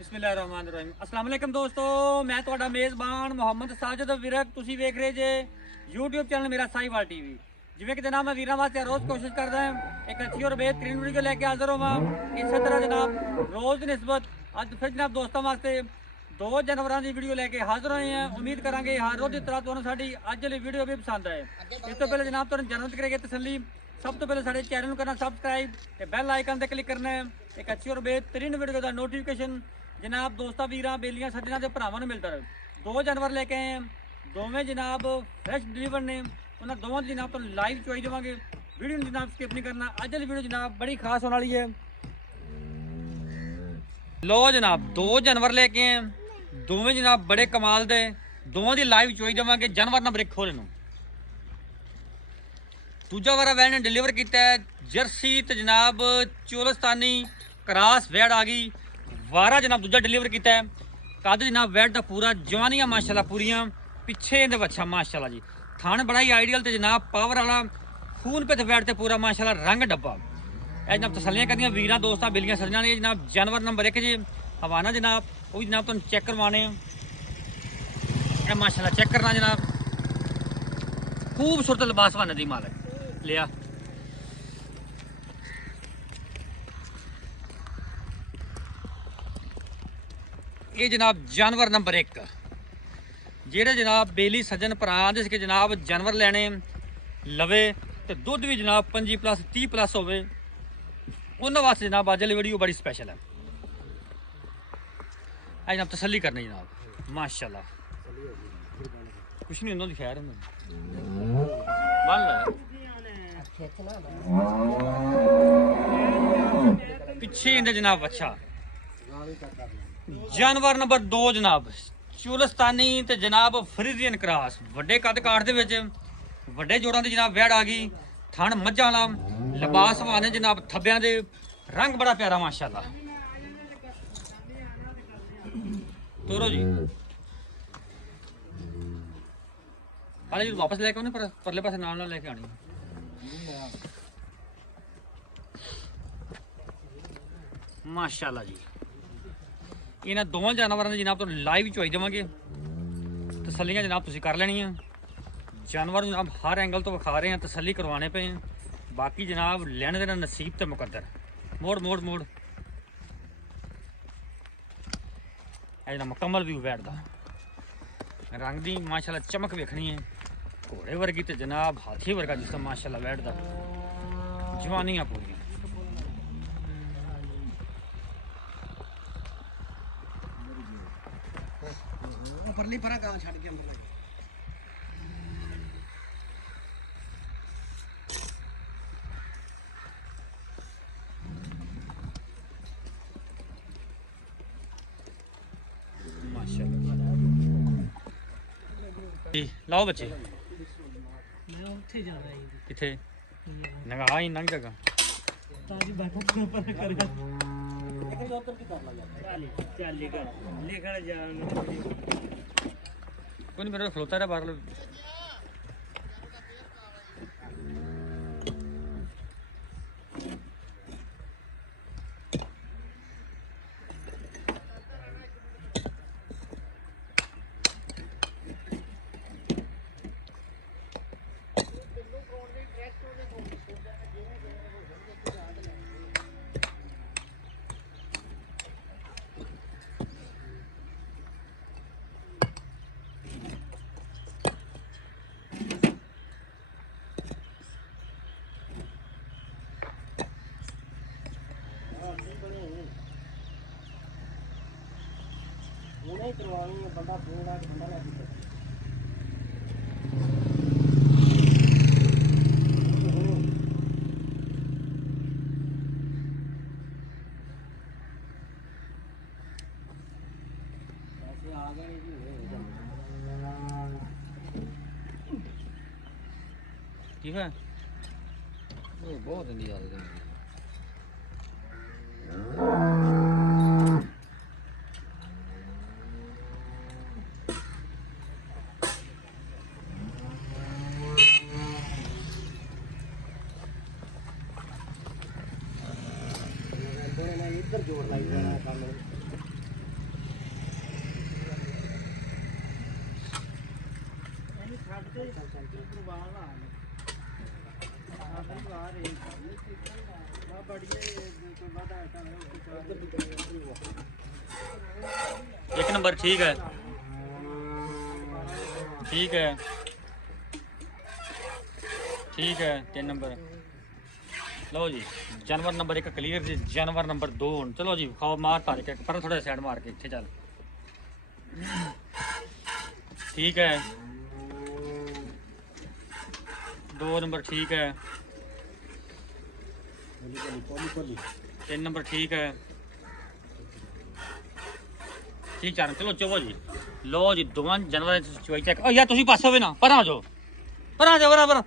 बिस्मिल्लाहिर्रहमानिर्रहीम। अस्सलाम वालेकुम दोस्तों, मैं ਤੁਹਾਡਾ ਮੇਜ਼ਬਾਨ ਮੁਹੰਮਦ ਸਾਜਦ ਵਿਰਕ। ਤੁਸੀਂ ਵੇਖ ਰਹੇ ਜੇ YouTube ਚੈਨਲ ਮੇਰਾ ਸਾਈਵਾਲ ਟੀਵੀ। ਜਿਵੇਂ ਕਿ ਜਨਾਬ ਮੈਂ ਵੀਰਾਂ ਵਾਸਤੇ ਰੋਜ਼ ਕੋਸ਼ਿਸ਼ ਕਰਦਾ ਹਾਂ ਇੱਕ ਅੱਛੀ ਔਰ ਬਿਹਤਰੀਨ ਵੀਡੀਓ ਲੈ ਕੇ ਹਾਜ਼ਰ ਹੋਵਾਂ। ਇਸੇ ਤਰ੍ਹਾਂ ਜਨਾਬ ਰੋਜ਼ ਦੀ ਨਿਸਬਤ ਅੱਜ ਫਿਰ ਜਨਾਬ ਦੋਸਤਾਂ ਵਾਸਤੇ 2 ਜਾਨਵਰਾਂ ਦੀ ਵੀਡੀਓ ਲੈ ਕੇ ਹਾਜ਼ਰ ਹੋਏ ਹਾਂ। ਉਮੀਦ ਕਰਾਂਗੇ ਹਰ ਰੋਜ਼ ਦੀ ਤਰ੍ਹਾਂ ਤੁਹਾਨੂੰ ਸਾਡੀ ਅੱਜ ਵਾਲੀ ਵੀਡੀਓ ਵੀ ਪਸੰਦ ਆਏ। ਇਸ ਤੋਂ ਪਹਿਲੇ ਜਨਾਬ ਤੁਹਾਨੂੰ ਜਨਰਤ ਕਰੇਗੇ ਤਸੱਲੀ, सब तो पहले सारे चैनल करना सब्सक्राइब ते बेल आइकन ते क्लिक करना है। एक अच्छी और बेहतरीन वीडियो का नोटिफिकेशन जनाब दोस्तों वीरां बेलियां सज्जना के भरावां मिलता रहे। 2 जानवर लेके आए हैं, दोवें जनाब फ्रैश डिलीवर ने। उन्होंने दोवों जनाब तो लाइव चुआई देवांगे, वीडियो जनाब स्किप नहीं करना। अज वाली वीडियो जनाब बड़ी खास होने वाली है। लो जनाब 2 जानवर लेके आए, दोवें जनाब बड़े कमाल दे, दोवों की लाइव चुआई देवांगे। जानवर नंबर 1 खोले दूजा वारा वैन ने डिलीवर किया है जर्सी तो जनाब चोलस्तानी क्रास वैड आ गई। वारा जनाब दूजा डिलीवर किया है। कद जनाब वैड का पूरा जवानियां माशाल्लाह पूरियां, पिछे इहदे बच्चा माशाल्लाह जी। थान बड़ा ही आइडियल तो जनाब पावर वाला खून पे वैड तो पूरा माशाल्लाह रंग डब्बा। यह जनाब तसलियां करदियां वीरां दोस्तां बिल्लियां सजना ने। जनाब जानवर नंबर 1 जी हवाना जनाब वो भी जनाब तुहानूं चेक करवाने माशाल्लाह। चेक करना जनाब खूबसूरत लिबास वाने दी माल है लिया। ये जनाब जानवर नंबर 1 जेड़े जनाब बेली सज्जन भरा जिस के जनाब जानवर लेने लवे तो दुध भी जनाब 25+ 30+ होवे उन्होंने वास्ते जनाब अज वाली वीडियो बड़ी स्पैशल है। जनाब तसल्ली करनी जनाब माशाल्लाह कुछ नहीं होंदा खैर पिछे इंदे जनाब अच्छा। जानवर नंबर 2 जनाब चोलस्तानी ते जनाब फ्रीजियन क्रॉस वड्डे कद काठ दे विच वड्डे जोड़ां दी जनाब वैड़ आ गई। थण मज्झां वाला लिबास वाने जनाब थब्बियां दे रंग बड़ा प्यारा माशाल्लाह। तोरो जी हाले जी वापस लेके आने पर परले पासे नाल लेके आनी माशाल्लाह जी। इन्हां दोवां जानवरां दी जनाब तो लाइव चुआई देवांगे, तसल्लियां जनाब तुसीं कर लैणियां। जानवर जनाब हर एंगल तो विखा रहे हैं, तसल्ली करवाने पे हैं। बाकी जनाब लैने देना नसीब ते मुकद्दर। मोड़ मोड़ मोड़ जनाब मुकम्मल व्यू बैठदा रंग दी माशाल्लाह चमक वेखनी है। घोड़े वर्गी तो जनाब हाथी वर्गा जिसम माशाल्लाह बैठदा जवानियां पूरी। परली परा गांव छड़ के अंदर लाओ बच्चे मैं ਉੱਥੇ ਜਾਣਾ ਹੈ किथे नंगा ही नंग जगह ਤਾਂ ਜੀ ਬੈਠਾ ਤੋਂ ਪਤਾ ਕਰਗਾ ਇੱਕ ਜੋਤਰ ਕੀ ਕਰ ਲਾ ਚੱਲ ਚੱਲ ਲਿਖਣ ਜਾਣ कोई नहीं मेरे खलोता रहा बाहर ਉਹਨੇ ਕਰਵਾਉਣੀ ਹੈ ਬੰਦਾ ਫੋਨ ਲਾ ਕੇ ਬੰਦਾ ਲੈ ਕੇ ऐसे आ गए जी ठीक है बहुत जल्दी आ गए इधर जोर लाई जाना काम एक नंबर ठीक है, ठीक है, ठीक है। 3 नंबर लो जी, जानवर नंबर 1 क्लियर जी। जानवर नंबर 2 चलो जी खाओ, मार तार के पर थोड़ा साइड मार के इतने चल, ठीक है। 2 नंबर ठीक है, 3 नंबर ठीक है, ठीक 4 चलो चलो जी। लो जी दोवां जानवर चुवाई चेक यार तुम पास हो ना, पर आ जाओ, पर आ जाओ बराबर।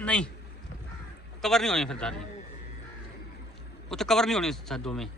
नहीं कवर नहीं होने फिर सारी, उत्थे कवर नहीं होने दो में।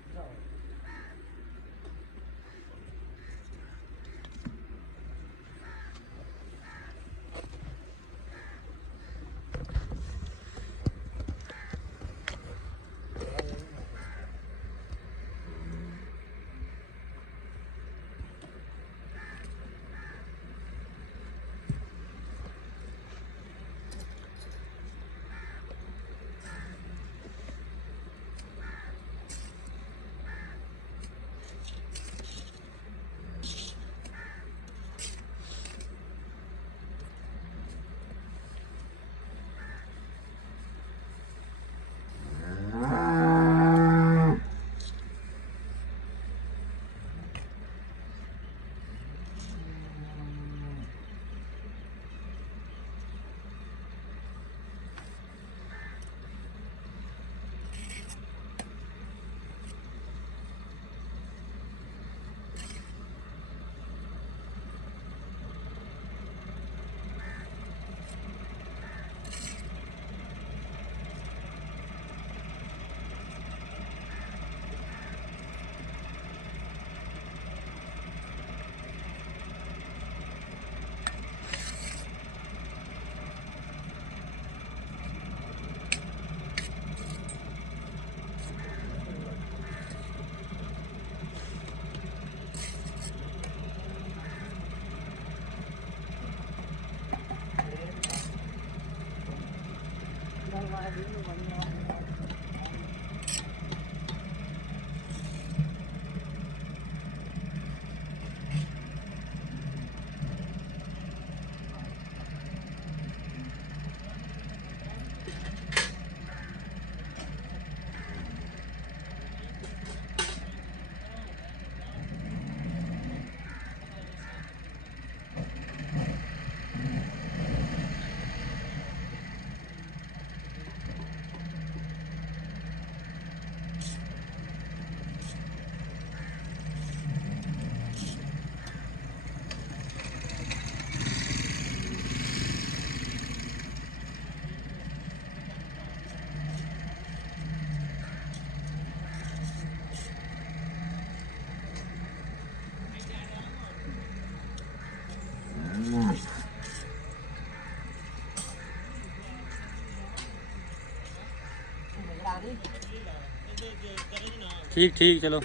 ठीक ठीक चलो।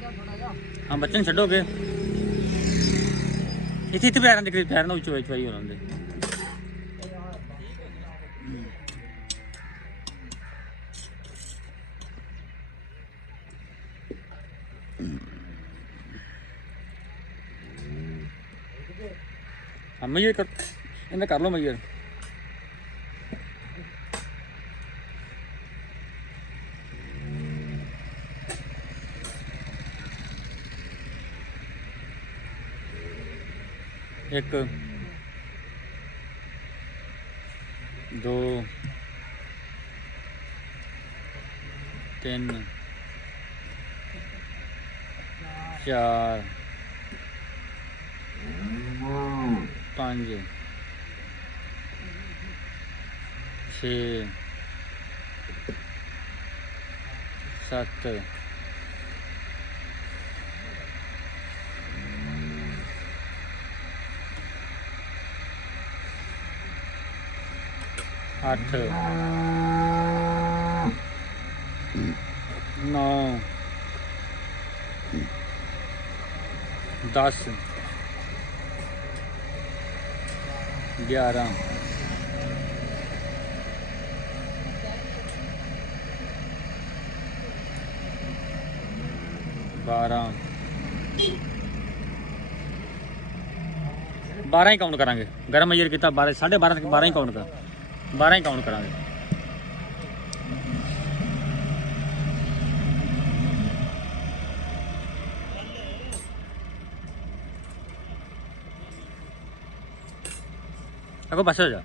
हाँ बच्चे नहीं छड़ोगे इतने इतने पैरों के पैर ना चुवाई चुवाई हो रहे हाँ मैं कर इन्हें कर लो मैं एक दो तीन चार पाँच छः सत्त 8 9 10 11 12 12 ही काउंट करांगे गर्म मजर किया 12 12:30 12 ही काउंट कर 12 ही काउंट करांगे अगो बस हो जा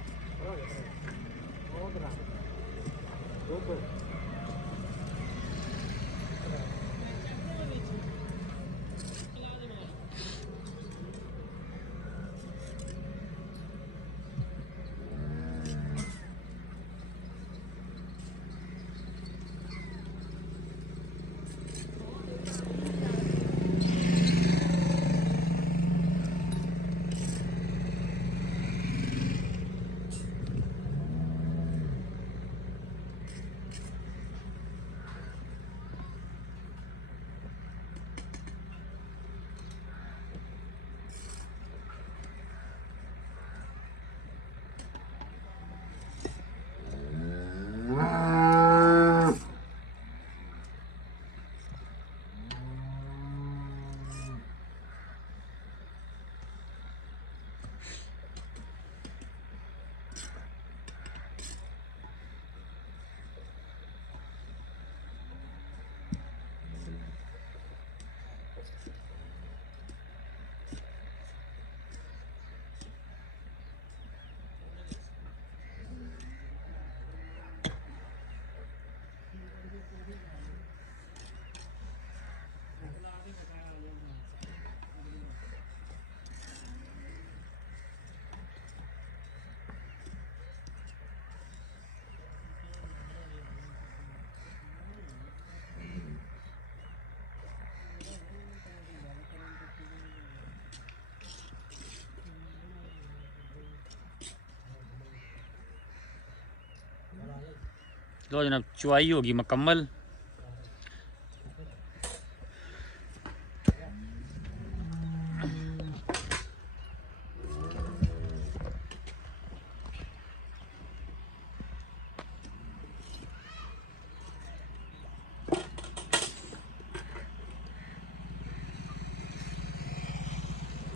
लो जनाब चुवाई होगी मुकम्मल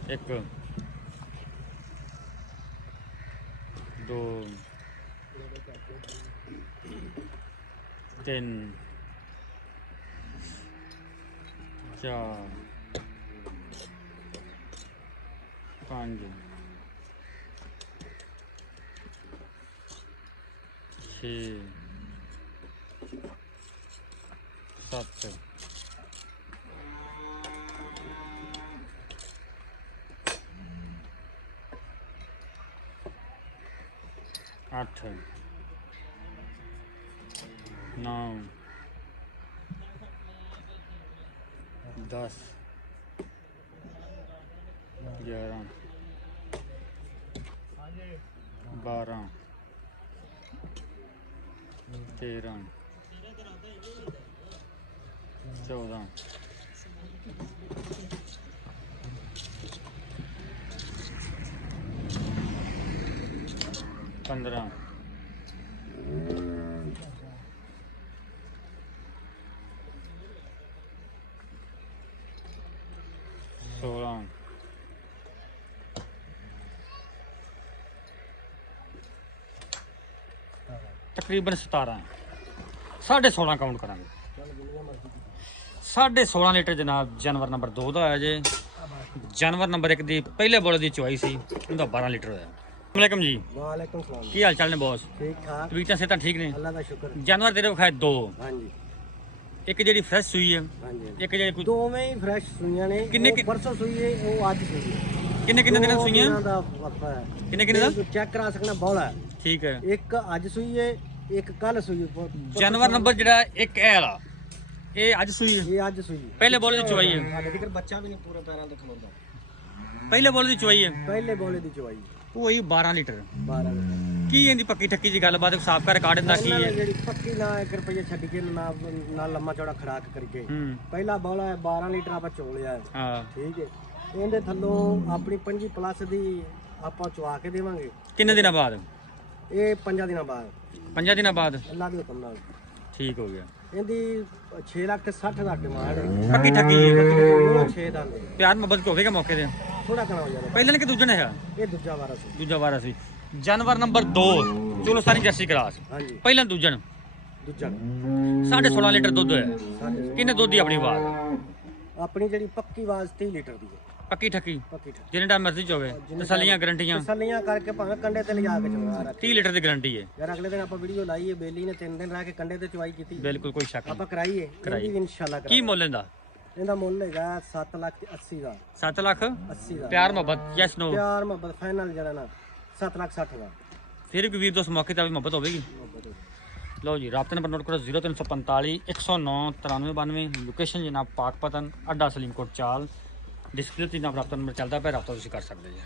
एक दो तीन चार पाँच छः सत्त 8 9 10 11 12 13 14 पंद्रह, 16, तकरीबन 17, 16.5 काउंट करांगे। 16.5 लीटर जनाब जानवर नंबर 2 ਦਾ ਹੋਇਆ ਜੇ। जानवर नंबर 1 ਦੀ ਪਹਿਲੇ ਬੋਲੇ ਦੀ ਚੁਆਈ ਸੀ, ਉਹਦਾ 12 ਲੀਟਰ ਹੋਇਆ। वालेकुम जी। वालेकुम सलाम। ਕੀ ਹਾਲ ਚਾਲ ਨੇ ਬੌਸ? ठीक ठाक, ਤਬੀਅਤਾਂ ਸਿਹਤਾਂ ਠੀਕ ਨੇ? अल्लाह का शुक्र। जानवर ਤੇਰੇ ਵਿਖਾਏ 2, हाँ जी, ਇੱਕ ਜਿਹੜੀ ਫਰੈਸ਼ ਸੂਈ ਹੈ, हाँ जी। ਇੱਕ ਜਿਹੜੀ ਕੋਈ दोवें ही फ्रेश सुइयां ने। किन्ने वो परसों सुई है, वो अज सुई है। ਕਿੰਨੇ ਕਿੰਨੇ ਦਿਨਾਂ ਦੀਆਂ ਸੂਈਆਂ? दा वक्फा है। ਕਿੰਨੇ ਕਿੰਨੇ ਦਾ? चेक करा सकना बौला है। ਠੀਕ ਹੈ। एक अज सुई है, एक कल सुई है। जानवर नंबर ਜਿਹੜਾ ਇੱਕ ਇਹ ਵਾਲਾ, ਇਹ ਅੱਜ ਸੂਈ ਹੈ, ये अज सुई है। ਪਹਿਲੇ ਬੋਲੇ ਦੀ ਚੁਆਈ ਹੈ, हाले तक बच्चा भी नहीं पूरे पैरों तक खलोंदा। ਪਹਿਲੇ ਬੋਲੇ ਦੀ ਚੁਆਈ ਹੈ, पहले बोले दी चवाई ਉਹ ਹੀ 12 ਲੀਟਰ। 12 लीटर। ਕੀ ਇਹਦੀ ਪੱਕੀ ਠੱਕੀ ਜੀ ਗੱਲਬਾਤ ਸਾਫ਼ ਕਰ ਰਿਕਾਰਡ ਦਾ ਕੀ ਹੈ? ਜਿਹੜੀ ਪੱਕੀ ਨਾ 1 ਰੁਪਏ ਛੱਡ ਕੇ ਨਾ ਲੰਮਾ ਚੌੜਾ ਖੜਾਕ ਕਰਕੇ। ਹੂੰ, ਪਹਿਲਾ ਬੌਲਾ ਹੈ 12 ਲੀਟਰ ਆਪਾਂ ਚੋਲਿਆ ਹੈ। ਹਾਂ। ਠੀਕ ਹੈ, ਇਹਦੇ ਥੱਲੋਂ ਆਪਣੀ 25 ਪਲੱਸ ਦੀ ਆਪਾਂ ਚਵਾ ਕੇ ਦੇਵਾਂਗੇ। ਕਿੰਨੇ ਦਿਨਾਂ ਬਾਅਦ? ਇਹ 5 ਦਿਨਾਂ ਬਾਅਦ, 5 ਦਿਨਾਂ ਬਾਅਦ। ਅੱਲਾ ਦੇ ਹੁਕਮ ਨਾਲ। ਠੀਕ ਹੋ ਗਿਆ। ਇਹਦੀ 6 ਲੱਖ ਤੇ 60 ਦਾ ਡਿਮਾਂਡ ਹੈ। ਪੱਕੀ ਠੱਕੀ ਹੈ, 6 ਦਾ ਦੇ ਪਿਆਰ ਮੁਹੱਬਤ ਹੋਵੇਗਾ ਮੌਕੇ ਤੇ। ਥੋੜਾ ਕਣਾ ਹੋ ਜਾਣਾ। ਪਹਿਲਾਂ ਨੇ ਕਿ ਦੂਜੇ ਨੇ ਹੈ? ਇਹ ਦੂਜਾ ਵਾਰਾ ਸੀ। ਦੂਜਾ ਵਾਰਾ ਸੀ। ਜਾਨਵਰ ਨੰਬਰ 2 ਚੋਲੋਸਾਨੀ ਜਰਸੀ ਕਰਾਸ, ਹਾਂਜੀ, ਪਹਿਲਾਂ ਦੂਜਣ ਦੂਜਾ 16.5 ਲੀਟਰ ਦੁੱਧ ਹੈ। ਸਾਡੇ ਕਿੰਨੇ ਦੁੱਧ ਦੀ ਆਪਣੀ ਆਵਾਜ਼? ਆਪਣੀ ਜਿਹੜੀ ਪੱਕੀ ਆਵਾਜ਼ 30 ਲੀਟਰ ਦੀ ਹੈ। ਪੱਕੀ ਠੱਕੀ ਪੱਕੀ ਠੱਕ ਜਿੰਨੇ ਟਾਈਮ ਮਰਜ਼ੀ ਚੋਵੇ, ਤਸੱਲੀਆਂ ਗਰੰਟੀਆਂ। ਤਸੱਲੀਆਂ ਕਰਕੇ ਭਾਵੇਂ ਕੰਡੇ ਤੇ ਲਿਜਾ ਕੇ ਚਵਾ ਰੱਖ। 30 ਲੀਟਰ ਦੀ ਗਰੰਟੀ ਹੈ। ਯਾਰ ਅਗਲੇ ਦਿਨ ਆਪਾਂ ਵੀਡੀਓ ਲਾਈਏ, ਬੇਲੀ ਨੇ 3 ਦਿਨ ਰਹਿ ਕੇ ਕੰਡੇ ਤੇ ਚਵਾਈ ਕੀਤੀ। ਬਿਲਕੁਲ ਕੋਈ ਸ਼ੱਕ ਆਪਾਂ ਨਹੀਂ। ਕਰਾਈਏ, ਕਰਾਈਏ। ਇਹਦੀ ਵੀ ਇਨਸ਼ਾਅੱਲਾ ਕੀ ਕਰਾਂਗੇ। ਮੁੱਲ ਇਹਦਾ? ਇਹਦਾ ਮੁੱਲ ਹੈਗਾ 7 ਲੱਖ ਤੇ 80 ਦਾ। 7 ਲੱਖ 80 ਦਾ ਪਿਆਰ ਮੁਹੱਬਤ ਯੈਸ ਨੋ? ਪਿਆਰ ਮੁਹੱਬਤ ਫਾਈਨਲ ਜਿਹੜਾ ਨਾ 7 ਲੱਖ 60 ਦਾ। ਫਿਰ ਵੀ ਵੀਰ ਦੋਸਤ ਮੌਕੇ ਤੇ ਵੀ ਮੁਹੱਬਤ ਹੋਵੇਗੀ। ਲਓ ਜੀ, ਰਾਬਤਾ ਨੰਬਰ ਨੋਟ ਕਰੋ 0345 109 9392। ਲੋਕੇਸ਼ਨ ਜਨਾਬ ਪਾਕ ਪਤਨ, ਅੱਡਾ ਸਲੀਮਕੋਟ ਚਾਲ। ਡਿਸਕ੍ਰਿਪਸ਼ਨ ਜਨਾਬ ਰਾਬਤਾ ਨੰਬਰ ਚੱਲਦਾ ਪਿਆ, ਰਾਬਤਾ ਤੁਸੀਂ ਕਰ ਸਕਦੇ ਜੀ।